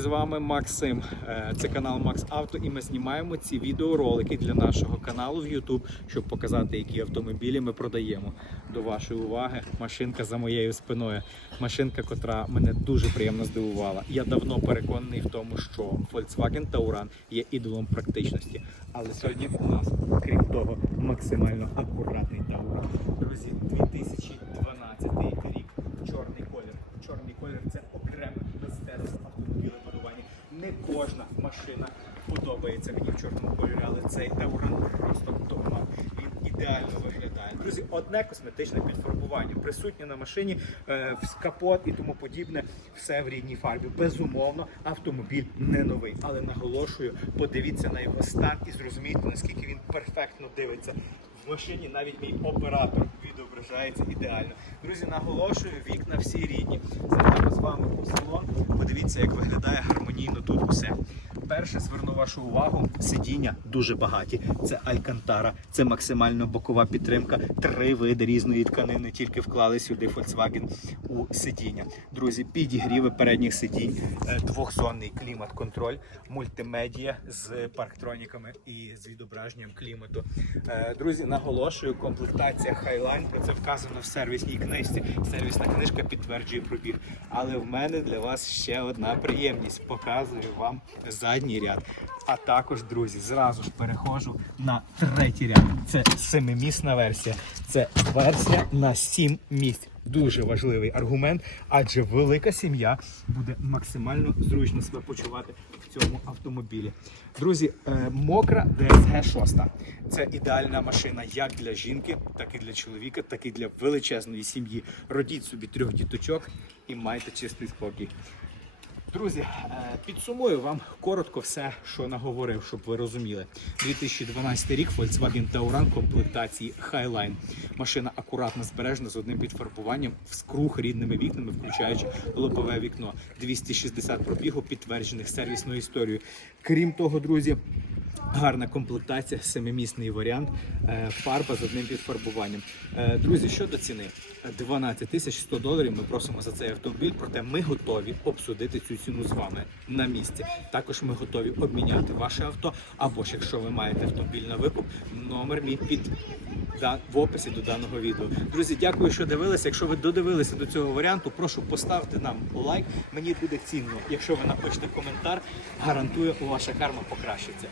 З вами Максим. Е, Це канал Макс Авто, і ми знімаємо ці відеоролики для нашого каналу в YouTube, щоб показати, які автомобілі ми продаємо. До вашої уваги, машинка за моєю спиною. Машинка, котра мене дуже приємно здивувала. Я давно переконаний в тому, що Volkswagen Tauran є ідолом практичності. Але сьогодні у нас, крім того, максимально акуратний Tauran. Друзі, 2012 рік. Чорний колір. Чорний колір це кожна машина подобається мені в чорному кольорі, але цей Тауран просто топман. Він ідеально виглядає. Друзі, одне косметичне підфарбування. Присутнє на машині е, капот і тому подібне. Все в рідній фарбі. Безумовно, автомобіль не новий. Але наголошую, подивіться на його стан і зрозумійте, наскільки він перфектно дивиться. В машині навіть мій оператор відображається ідеально. Друзі, наголошую, вікна всі рідні. Зайдемо з вами Подивіться, як виглядає гармонійно тут усе. Перше зверну вашу увагу, сидіння дуже багаті. Це Алькантара, це максимально бокова підтримка. Три види різної тканини тільки вклали сюди Volkswagen у сидіння. Друзі, підігріви передніх сидінь, е, двохзонний клімат-контроль, мультимедіа з парктроніками і з відображенням клімату. Е, Друзі, наголошую, комплектація Highline, про це вказано в сервісній книжці. Сервісна книжка підтверджує пробіг. Але в мене для вас ще одна приємність. Показую вам задній ряд. А також, друзі, зразу ж переходжу на третій ряд. Це семимісна версія. Це версія на сім місць. Дуже важливий аргумент, адже велика сім'я буде максимально зручно себе почувати в цьому автомобілі. Друзі, е, мокра DSG 6. Це ідеальна машина як для жінки, так і для чоловіка, так і для величезної сім'ї. Родіть собі трьох діточок і майте чистий спокій. Друзі, е, підсумую вам коротко все, що наговорив, щоб ви розуміли. 2012 рік Volkswagen Tauran комплектації Highline. Машина акуратно збережена з одним підфарбуванням в скруг рідними вікнами, включаючи лобове вікно. 260 пробігу, підтверджених сервісною історією. Крім того, друзі. Гарна комплектація, семимісний варіант, е, фарба з одним підфарбуванням. Е, Друзі, щодо ціни, 12 тисяч 100 доларів ми просимо за цей автомобіль, проте ми готові обсудити цю ціну з вами на місці. Також ми готові обміняти ваше авто, або ж якщо ви маєте автомобіль на викуп, номер мій під в описі до даного відео. Друзі, дякую, що дивилися. Якщо ви додивилися до цього варіанту, прошу поставте нам лайк. Мені буде цінно. Якщо ви напишете коментар, гарантую, ваша карма покращиться.